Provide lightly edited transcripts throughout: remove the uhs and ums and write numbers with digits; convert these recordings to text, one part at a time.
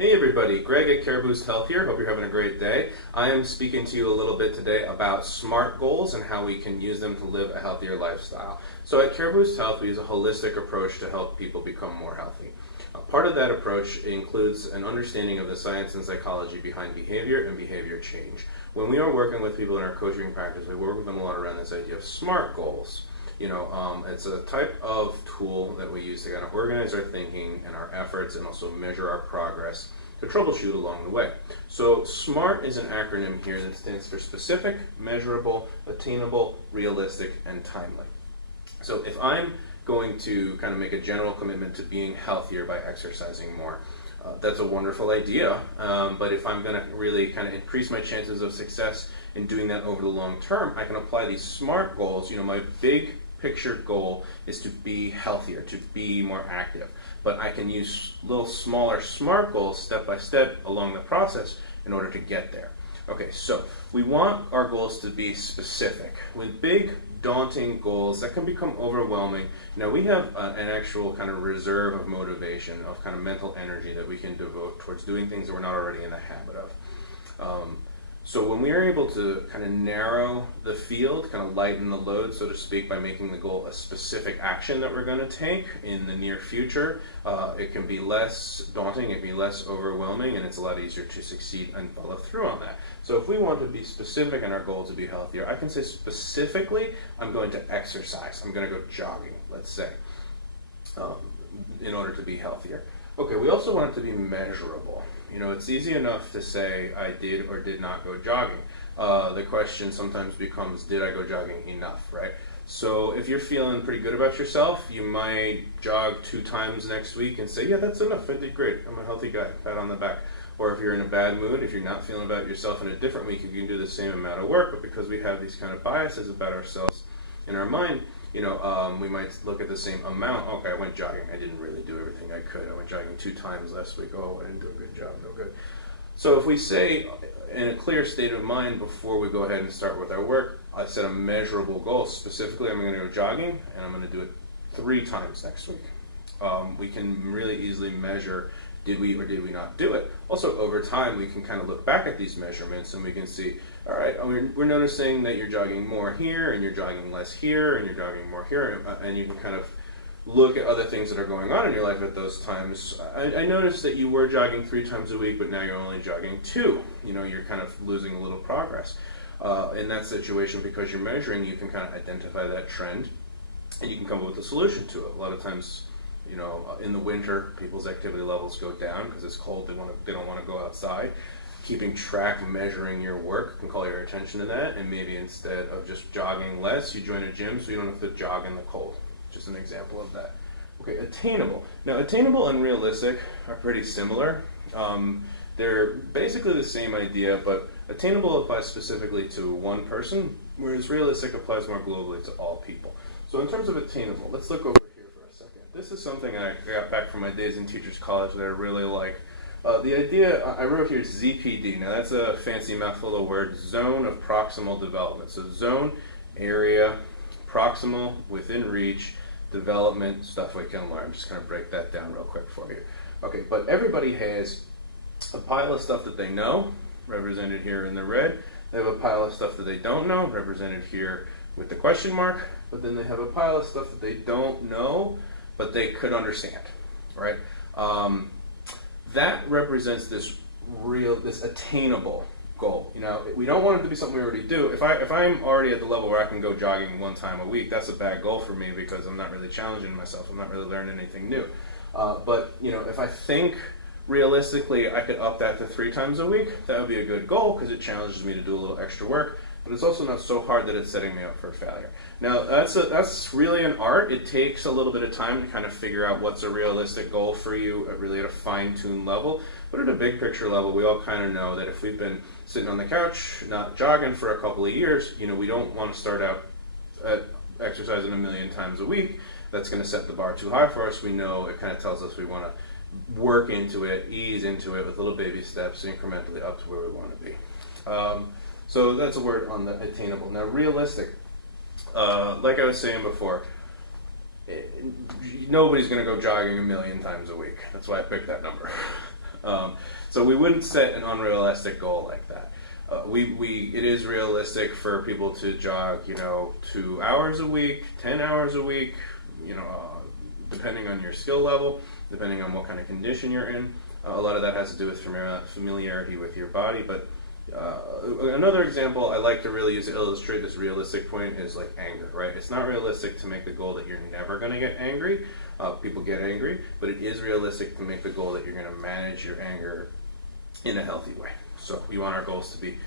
Hey everybody, Greg at Care Boost Health here. Hope you're having a great day. I am speaking to you a little bit today about SMART goals and how we can use them to live a healthier lifestyle. So at Care Boost Health, we use a holistic approach to help people become more healthy. Part of that approach includes an understanding of the science and psychology behind behavior and behavior change. When we are working with people in our coaching practice, we work with them a lot around this idea of SMART goals. It's a type of tool that we use to kind of organize our thinking and our efforts and also measure our progress to troubleshoot along the way. So SMART is an acronym here that stands for specific, measurable, attainable, realistic, and timely. So if I'm going to kind of make a general commitment to being healthier by exercising more, that's a wonderful idea, but if I'm going to really kind of increase my chances of success in doing that over the long term, I can apply these SMART goals. My big picture goal is to be healthier, to be more active. But I can use little smaller SMART goals step by step along the process in order to get there. Okay, so we want our goals to be specific. With big, daunting goals, that can become overwhelming. Now we have an actual kind of reserve of motivation, of kind of mental energy that we can devote towards doing things that we're not already in the habit of. So when we are able to kind of narrow the field, kind of lighten the load, so to speak, by making the goal a specific action that we're going to take in the near future, it can be less daunting, it can be less overwhelming, and it's a lot easier to succeed and follow through on that. So if we want to be specific in our goal to be healthier, I can say specifically, I'm going to exercise. I'm going to go jogging, let's say, in order to be healthier. Okay, we also want it to be measurable. It's easy enough to say I did or did not go jogging. The question sometimes becomes, did I go jogging enough, right? So if you're feeling pretty good about yourself, you might jog 2 times next week and say, yeah, that's enough. I did great. I'm a healthy guy. Pat on the back. Or if you're in a bad mood, if you're not feeling about yourself in a different week, you can do the same amount of work, but because we have these kind of biases about ourselves in our mind, we might look at the same amount. Okay, I went jogging. I didn't really do everything I could. I went jogging 2 times last week. Oh, I didn't do a good job. No good. So if we say in a clear state of mind before we go ahead and start with our work, I set a measurable goal. Specifically, I'm going to go jogging, and I'm going to do it 3 times next week. We can really easily measure, did we or did we not do it? Also, over time, we can kind of look back at these measurements and we can see, all right, we're noticing that you're jogging more here and you're jogging less here and you're jogging more here, and you can kind of look at other things that are going on in your life at those times. I noticed that you were jogging 3 times a week, but now you're only jogging 2. You're kind of losing a little progress. In that situation, because you're measuring, you can kind of identify that trend and you can come up with a solution to it. A lot of times, in the winter, people's activity levels go down because it's cold. They don't want to go outside. Keeping track, measuring your work can call your attention to that, and maybe instead of just jogging less, you join a gym so you don't have to jog in the cold. Just an example of that. Okay, attainable. Now, attainable and realistic are pretty similar. They're basically the same idea, but attainable applies specifically to one person, whereas realistic applies more globally to all people. So in terms of attainable, let's look over here for a second. This is something I got back from my days in Teachers College that I really like. The idea, I wrote here ZPD. Now that's a fancy mouthful of words, Zone of Proximal Development. So zone, area, proximal, within reach, development, stuff we can learn. Just kind of break that down real quick for you. Okay, but everybody has a pile of stuff that they know, represented here in the red. They have a pile of stuff that they don't know, represented here with the question mark. But then they have a pile of stuff that they don't know, but they could understand, right? That represents this attainable goal. We don't want it to be something we already do. If I'm already at the level where I can go jogging 1 time a week, that's a bad goal for me because I'm not really challenging myself. I'm not really learning anything new. But if I think realistically I could up that to 3 times a week, that would be a good goal because it challenges me to do a little extra work. But it's also not so hard that it's setting me up for failure. Now, that's really an art. It takes a little bit of time to kind of figure out what's a realistic goal for you, really at a fine-tuned level. But at a big picture level, we all kind of know that if we've been sitting on the couch, not jogging for a couple of years, we don't want to start out at exercising 1,000,000 times a week. That's going to set the bar too high for us. We know it kind of tells us we want to work into it, ease into it with little baby steps, incrementally up to where we want to be. So that's a word on the attainable. Now, realistic, like I was saying before, nobody's going to go jogging 1,000,000 times a week. That's why I picked that number. So we wouldn't set an unrealistic goal like that. It is realistic for people to jog, 2 hours a week, 10 hours a week, depending on your skill level, depending on what kind of condition you're in. A lot of that has to do with familiarity with your body, but another example I like to really use to illustrate this realistic point is like anger, right? It's not realistic to make the goal that you're never going to get angry. People get angry, but it is realistic to make the goal that you're going to manage your anger in a healthy way. So we want our goals to be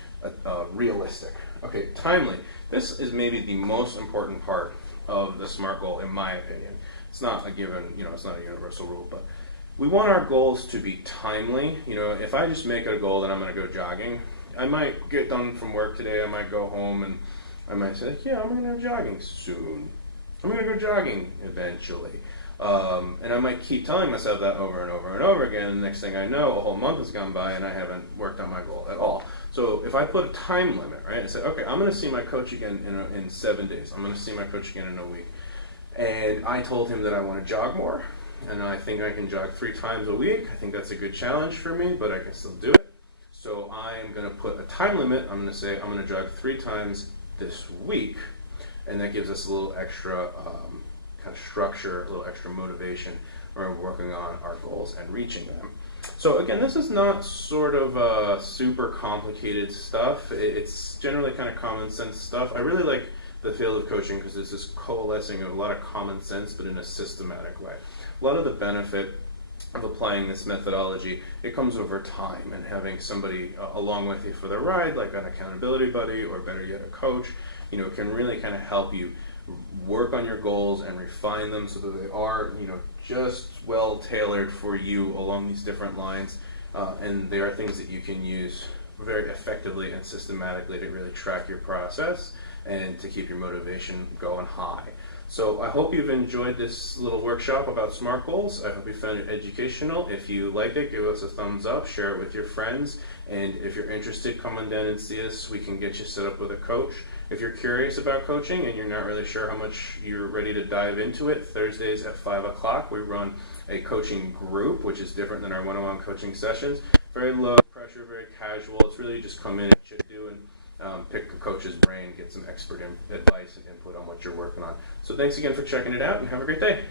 realistic. Okay, timely. This is maybe the most important part of the SMART goal, in my opinion. It's not a given, it's not a universal rule, but we want our goals to be timely. If I just make a goal that I'm going to go jogging, I might get done from work today, I might go home and I might say, yeah, I'm going to go jogging soon. I'm going to go jogging eventually. And I might keep telling myself that over and over and over again, and the next thing I know, a whole month has gone by and I haven't worked on my goal at all. So if I put a time limit, right, and say, okay, I'm going to see my coach again in 7 days. I'm going to see my coach again in a week. And I told him that I want to jog more, and I think I can jog 3 times a week. I think that's a good challenge for me, but I can still do it. So I'm going to put a time limit. I'm going to say I'm going to jog 3 times this week, and that gives us a little extra kind of structure, a little extra motivation when we're working on our goals and reaching them. So again, this is not sort of super complicated stuff. It's generally kind of common sense stuff. I really like the field of coaching because it's this coalescing of a lot of common sense, but in a systematic way. A lot of the benefit of applying this methodology, it comes over time, and having somebody along with you for the ride, like an accountability buddy, or better yet, a coach, can really kind of help you work on your goals and refine them so that they are, just well tailored for you along these different lines, and they are things that you can use very effectively and systematically to really track your process and to keep your motivation going high. So I hope you've enjoyed this little workshop about SMART goals. I hope you found it educational. If you liked it, give us a thumbs up, share it with your friends, and if you're interested, come on down and see us. We can get you set up with a coach. If you're curious about coaching and you're not really sure how much you're ready to dive into it, Thursdays at 5 o'clock we run a coaching group, which is different than our one-on-one coaching sessions. Very low pressure, very casual. It's really just come in and chit-do and pick a coach's brain, get some expert advice and input on what you're working on. So thanks again for checking it out, and have a great day.